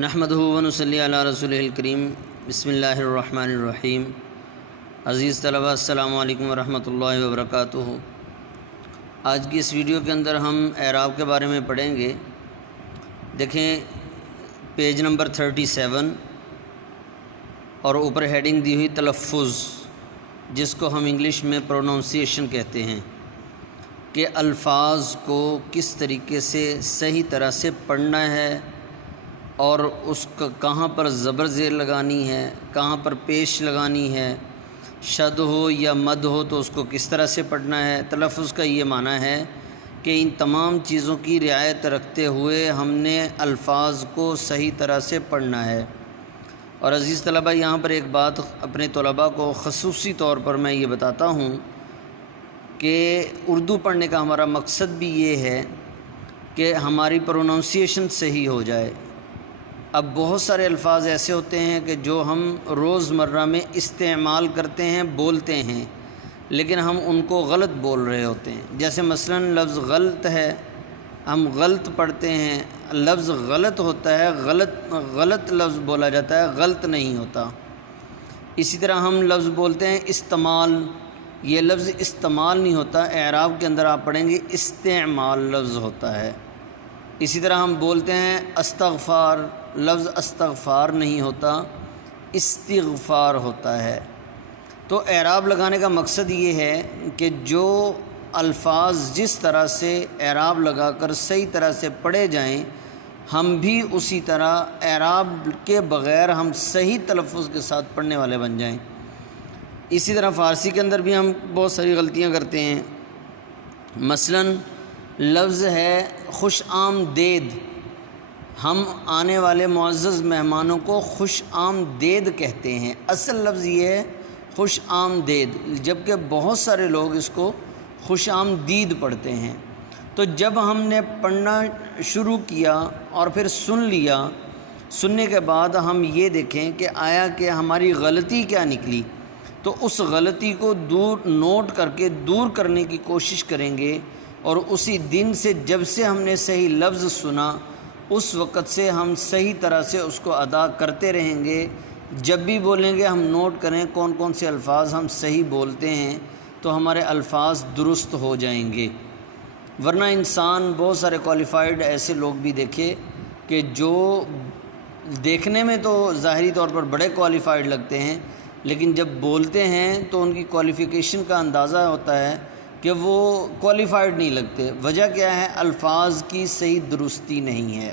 نحمدہ و نصلی علی رسولہ الکریم بسم اللہ الرحمن الرحیم۔ عزیز طلباء السلام علیکم ورحمۃ اللہ وبرکاتہ۔ آج کی اس ویڈیو کے اندر ہم اعراب کے بارے میں پڑھیں گے۔ دیکھیں پیج نمبر 37 اور اوپر ہیڈنگ دی ہوئی تلفظ، جس کو ہم انگلش میں پروننسیشن کہتے ہیں، کہ الفاظ کو کس طریقے سے صحیح طرح سے پڑھنا ہے اور اس کا کہاں پر زبر زیر لگانی ہے، کہاں پر پیش لگانی ہے، شد ہو یا مد ہو تو اس کو کس طرح سے پڑھنا ہے۔ تلفظ کا یہ معنی ہے کہ ان تمام چیزوں کی رعایت رکھتے ہوئے ہم نے الفاظ کو صحیح طرح سے پڑھنا ہے۔ اور عزیز طلباء، یہاں پر ایک بات اپنے طلباء کو خصوصی طور پر میں یہ بتاتا ہوں کہ اردو پڑھنے کا ہمارا مقصد بھی یہ ہے کہ ہماری پروننسیشن صحیح ہو جائے۔ اب بہت سارے الفاظ ایسے ہوتے ہیں کہ جو ہم روز مرہ میں استعمال کرتے ہیں، بولتے ہیں، لیکن ہم ان کو غلط بول رہے ہوتے ہیں۔ جیسے مثلا لفظ غلط ہے، ہم غلط پڑھتے ہیں، لفظ غلط ہوتا ہے، غلط لفظ بولا جاتا ہے، غلط نہیں ہوتا۔ اسی طرح ہم لفظ بولتے ہیں استعمال، یہ لفظ استعمال نہیں ہوتا، اعراب کے اندر آپ پڑھیں گے استعمال لفظ ہوتا ہے۔ اسی طرح ہم بولتے ہیں استغفار، لفظ استغفار نہیں ہوتا، استغفار ہوتا ہے۔ تو اعراب لگانے کا مقصد یہ ہے کہ جو الفاظ جس طرح سے اعراب لگا کر صحیح طرح سے پڑھے جائیں، ہم بھی اسی طرح اعراب کے بغیر ہم صحیح تلفظ کے ساتھ پڑھنے والے بن جائیں۔ اسی طرح فارسی کے اندر بھی ہم بہت ساری غلطیاں کرتے ہیں۔ مثلا لفظ ہے خوش آمدید، ہم آنے والے معزز مہمانوں کو خوش آمدید کہتے ہیں، اصل لفظ یہ ہے خوش آمدید، جبکہ بہت سارے لوگ اس کو خوش آمدید پڑھتے ہیں۔ تو جب ہم نے پڑھنا شروع کیا اور پھر سن لیا، سننے کے بعد ہم یہ دیکھیں کہ آیا کہ ہماری غلطی کیا نکلی، تو اس غلطی کو نوٹ کر کے دور کرنے کی کوشش کریں گے، اور اسی دن سے جب سے ہم نے صحیح لفظ سنا اس وقت سے ہم صحیح طرح سے اس کو ادا کرتے رہیں گے۔ جب بھی بولیں گے ہم نوٹ کریں کون کون سے الفاظ ہم صحیح بولتے ہیں، تو ہمارے الفاظ درست ہو جائیں گے۔ ورنہ انسان بہت سارے کوالیفائڈ ایسے لوگ بھی دیکھے کہ جو دیکھنے میں تو ظاہری طور پر بڑے کوالیفائڈ لگتے ہیں، لیکن جب بولتے ہیں تو ان کی کوالیفیکیشن کا اندازہ ہوتا ہے کہ وہ کوالیفائڈ نہیں لگتے۔ وجہ کیا ہے؟ الفاظ کی صحیح درستی نہیں ہے۔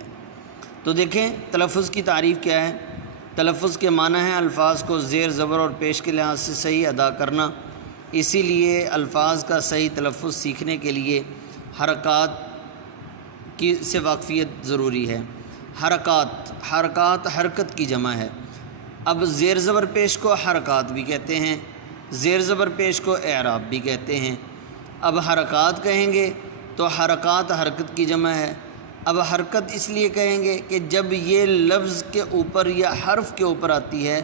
تو دیکھیں تلفظ کی تعریف کیا ہے۔ تلفظ کے معنی ہے الفاظ کو زیر زبر اور پیش کے لحاظ سے صحیح ادا کرنا۔ اسی لیے الفاظ کا صحیح تلفظ سیکھنے کے لیے حرکات کی سے واقفیت ضروری ہے۔ حرکات حرکت کی جمع ہے۔ اب زیر زبر پیش کو حرکات بھی کہتے ہیں، زیر زبر پیش کو اعراب بھی کہتے ہیں۔ اب حرکات کہیں گے تو حرکات حرکت کی جمع ہے۔ اب حرکت اس لیے کہیں گے کہ جب یہ لفظ کے اوپر یا حرف کے اوپر آتی ہے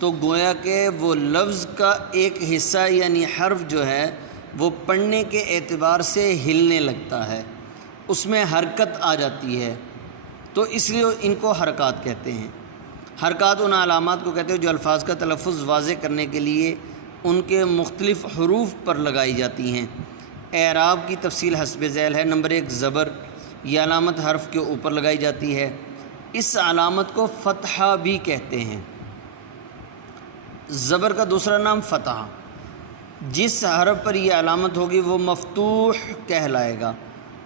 تو گویا کہ وہ لفظ کا ایک حصہ یعنی حرف جو ہے وہ پڑھنے کے اعتبار سے ہلنے لگتا ہے، اس میں حرکت آ جاتی ہے، تو اس لیے ان کو حرکات کہتے ہیں۔ حرکات ان علامات کو کہتے ہیں جو الفاظ کا تلفظ واضح کرنے کے لیے ان کے مختلف حروف پر لگائی جاتی ہیں۔ اعراب کی تفصیل حسب ذیل ہے۔ نمبر 1 زبر، یہ علامت حرف کے اوپر لگائی جاتی ہے، اس علامت کو فتحہ بھی کہتے ہیں۔ زبر کا دوسرا نام فتحہ، جس حرف پر یہ علامت ہوگی وہ مفتوح کہلائے گا۔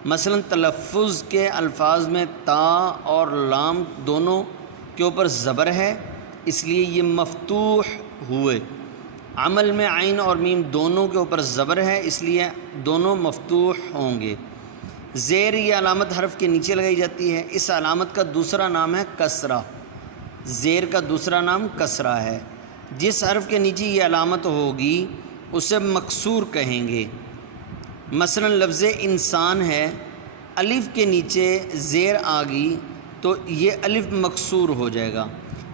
مثلا تلفظ کے الفاظ میں تا اور لام دونوں کے اوپر زبر ہے، اس لیے یہ مفتوح ہوئے۔ عمل میں عین اور میم دونوں کے اوپر زبر ہے، اس لیے دونوں مفتوح ہوں گے۔ زیر یہ علامت حرف کے نیچے لگائی جاتی ہے، اس علامت کا دوسرا نام ہے کسرہ۔ زیر کا دوسرا نام کسرہ ہے۔ جس حرف کے نیچے یہ علامت ہوگی اسے مکسور کہیں گے۔ مثلا لفظ انسان ہے، الف کے نیچے زیر آ گئی تو یہ الف مکسور ہو جائے گا،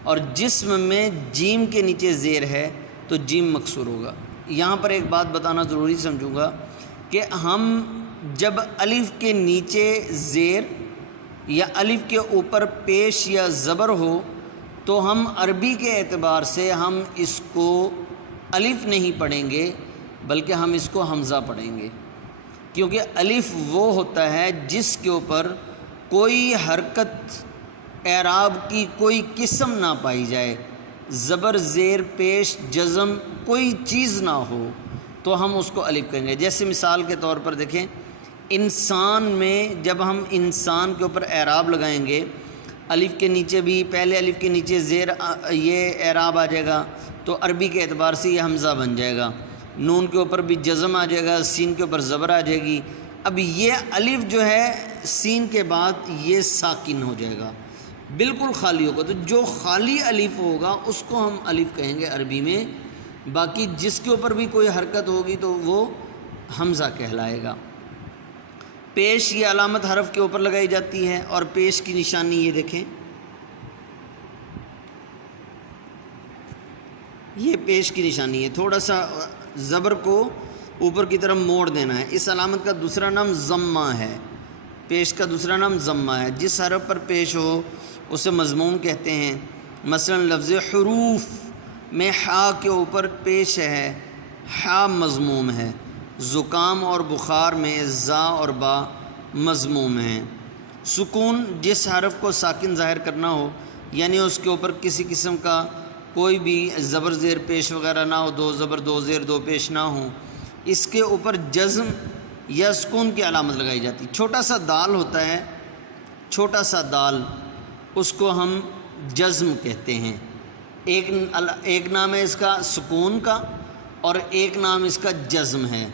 اور جسم میں جیم کے نیچے زیر ہے تو جیم مکسور ہوگا۔ یہاں پر ایک بات بتانا ضروری سمجھوں گا کہ ہم جب الف کے نیچے زیر یا الف کے اوپر پیش یا زبر ہو تو ہم عربی کے اعتبار سے ہم اس کو الف نہیں پڑھیں گے بلکہ ہم اس کو حمزہ پڑھیں گے، کیونکہ الف وہ ہوتا ہے جس کے اوپر کوئی حرکت اعراب کی کوئی قسم نہ پائی جائے، زبر زیر پیش جزم کوئی چیز نہ ہو تو ہم اس کو الف کہیں گے۔ جیسے مثال کے طور پر دیکھیں، انسان میں جب ہم انسان کے اوپر اعراب لگائیں گے، الف کے نیچے بھی پہلے الف کے نیچے زیر یہ اعراب آ جائے گا تو عربی کے اعتبار سے یہ حمزہ بن جائے گا، نون کے اوپر بھی جزم آ جائے گا، سین کے اوپر زبر آ جائے گی۔ اب یہ الف جو ہے سین کے بعد یہ ساکن ہو جائے گا، بالکل خالی ہوگا، تو جو خالی الف ہوگا اس کو ہم الف کہیں گے عربی میں، باقی جس کے اوپر بھی کوئی حرکت ہوگی تو وہ حمزہ کہلائے گا۔ پیش یہ علامت حرف کے اوپر لگائی جاتی ہے، اور پیش کی نشانی یہ دیکھیں، یہ پیش کی نشانی ہے، تھوڑا سا زبر کو اوپر کی طرف موڑ دینا ہے۔ اس علامت کا دوسرا نام ضمہ ہے، پیش کا دوسرا نام ضمہ ہے، جس حرف پر پیش ہو اسے مضموم کہتے ہیں۔ مثلا لفظ حروف میں حا کے اوپر پیش ہے، حا مضموم ہے۔ زکام اور بخار میں زا اور با مضموم ہیں۔ سکون جس حرف کو ساکن ظاہر کرنا ہو، یعنی اس کے اوپر کسی قسم کا کوئی بھی زبر زیر پیش وغیرہ نہ ہو، دو زبر دو زیر دو پیش نہ ہوں، اس کے اوپر جزم یا سکون کی علامت لگائی جاتی۔ چھوٹا سا دال ہوتا ہے، چھوٹا سا دال، اس کو ہم جزم کہتے ہیں۔ ایک نام ہے اس کا سکون کا اور ایک نام اس کا جزم ہے۔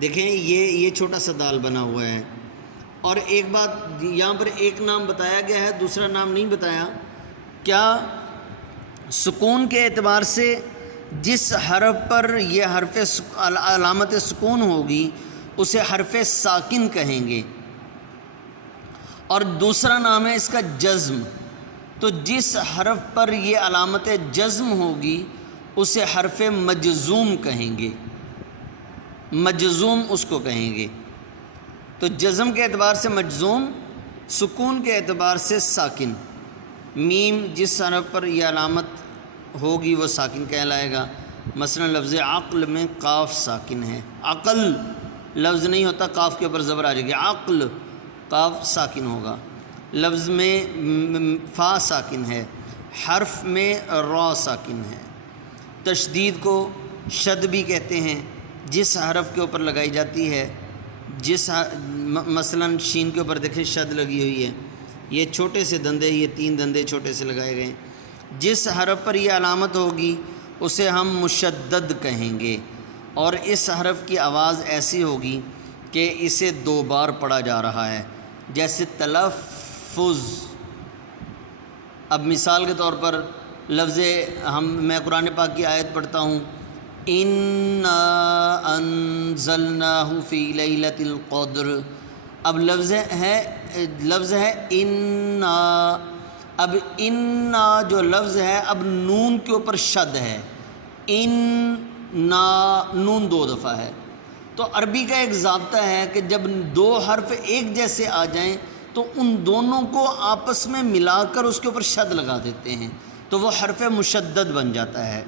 دیکھیں یہ چھوٹا سا دال بنا ہوا ہے، اور ایک بات یہاں پر ایک نام بتایا گیا ہے، دوسرا نام نہیں بتایا۔ کیا سکون کے اعتبار سے جس حرف پر یہ حرف علامت سکون ہوگی اسے حرف ساکن کہیں گے، اور دوسرا نام ہے اس کا جزم، تو جس حرف پر یہ علامت جزم ہوگی اسے حرف مجزوم کہیں گے، مجزوم اس کو کہیں گے۔ تو جزم کے اعتبار سے مجزوم، سکون کے اعتبار سے ساکن۔ میم جس حرف پر یہ علامت ہوگی وہ ساکن کہلائے گا۔ مثلا لفظ عقل میں قاف ساکن ہے، عقل لفظ نہیں ہوتا، قاف کے اوپر زبر آ جائے گی، عقل قاف ساکن ہوگا۔ لفظ میں فا ساکن ہے، حرف میں را ساکن ہے۔ تشدید کو شد بھی کہتے ہیں، جس حرف کے اوپر لگائی جاتی ہے، مثلا شین کے اوپر دیکھیں شد لگی ہوئی ہے، یہ چھوٹے سے دندے، یہ 3 دندے چھوٹے سے لگائے گئے ہیں۔ جس حرف پر یہ علامت ہوگی اسے ہم مشدد کہیں گے، اور اس حرف کی آواز ایسی ہوگی کہ اسے 2 بار پڑھا جا رہا ہے، جیسے تلفظ۔ اب مثال کے طور پر لفظ میں قرآن پاک کی آیت پڑھتا ہوں، اِنَّا أَنزَلْنَاهُ فِي لَيْلَةِ الْقَدْرِ۔ اب لفظ ہے اِنَّا، اب اِنَّا جو لفظ ہے اب نون کے اوپر شد ہے، اِنَّا نون 2 دفعہ ہے۔ تو عربی کا ایک ضابطہ ہے کہ جب 2 حرف ایک جیسے آ جائیں تو ان دونوں کو آپس میں ملا کر اس کے اوپر شد لگا دیتے ہیں، تو وہ حرف مشدد بن جاتا ہے۔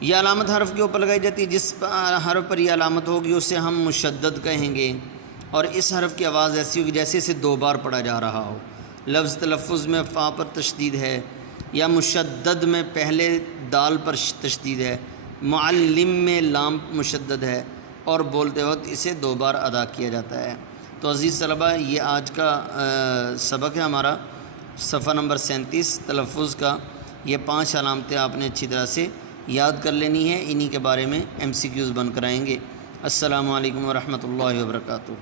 یہ علامت حرف کے اوپر لگائی جاتی ہے، جس حرف پر یہ علامت ہوگی اسے ہم مشدد کہیں گے، اور اس حرف کی آواز ایسی ہوگی جیسے اسے 2 بار پڑھا جا رہا ہو۔ لفظ تلفظ میں فا پر تشدید ہے، یا مشدد میں پہلے دال پر تشدید ہے، معلم میں لام مشدد ہے، اور بولتے وقت اسے 2 بار ادا کیا جاتا ہے۔ تو عزیز طلبہ، یہ آج کا سبق ہے ہمارا، صفحہ نمبر 37 تلفظ کا۔ یہ 5 علامتیں آپ نے اچھی طرح سے یاد کر لینی ہے، انہی کے بارے میں MCQs بن کر آئیں گے۔ السلام علیکم ورحمۃ اللہ وبرکاتہ۔